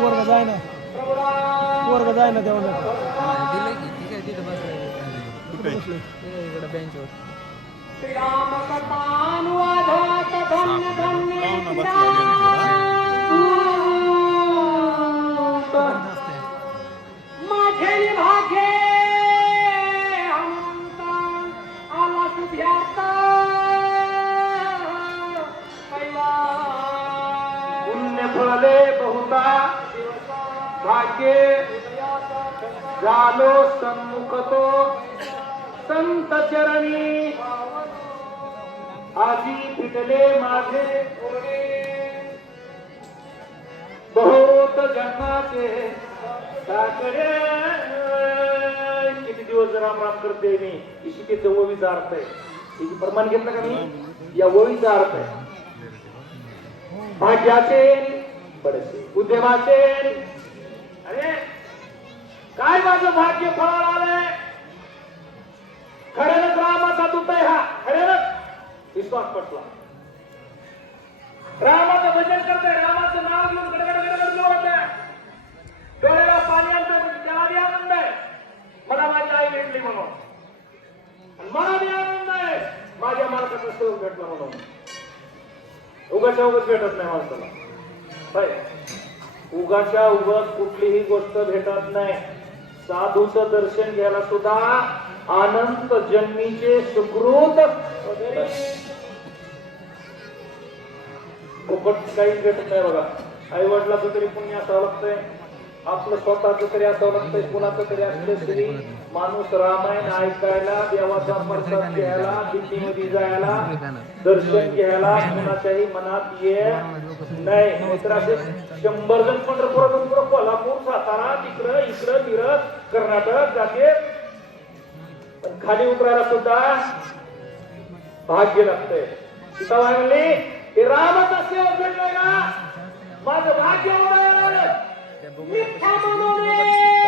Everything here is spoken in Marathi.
पोरग जाय ना. पोरग जाय ना तेवढं दिलं की ठीक आहे तिथं बसलं भाग्ये झालो सन्मुख संत चरणी। आजी फिटले माझे। बहुत जन्माचे। साकडे। किती दिवस राम राम करते मी ही शिकेचं ओवीचा अर्थ आहे. हिची प्रमाण घेतलं का मी? या ओवीचा अर्थ आहे. भाग्याचे बरेचसे उद्यमाचे अरे काय माझं भाग्य फळ आलंय? खऱ्यानच रामाचा दूत आहे हा खऱ्यानच विश्वास पटला. रामाचं भजन करतोय रामाचं नाव घेऊन गडगड डोळ्याला पाणी आणतो म्हणजे त्याला आनंद आहे. मला माझी आई भेटली म्हणून. मला बी आनंद आहे. माझ्या मालकाचा सहज भेटला म्हणून. उगाच्या उगाच भेटत नाही माणसाला. उगाच्या उगाच कुठलीही गोष्ट भेटत नाही. साधूचं दर्शन घ्यायला सुद्धा अनंत जन्मीचे सुकृत फुकट काहीच भेटत नाही बघा. आई वडिलाचं तरी पुण्य असावं लागतंय. आपलं स्वतःच तरी असावं लागतंय कुणाचं तरी असलं तरी माणूस रामायण ऐकायला देवाचा प्रसाद घ्यायला दिल्लीमध्ये जायला दर्शन घ्यायला कुणाच्याही मनात ये नाही मित्र असे शंभर जण पंढरपुरातून पुढं कोल्हापूर सातारा तिकडं इकडं तिकडं कर्नाटक जाते. पण खाली उतरायला सुद्धा भाग्य लागतंय. सीता म्हणली हे रामाचा सेवक का? माझं भाग्य उडायला 玉のね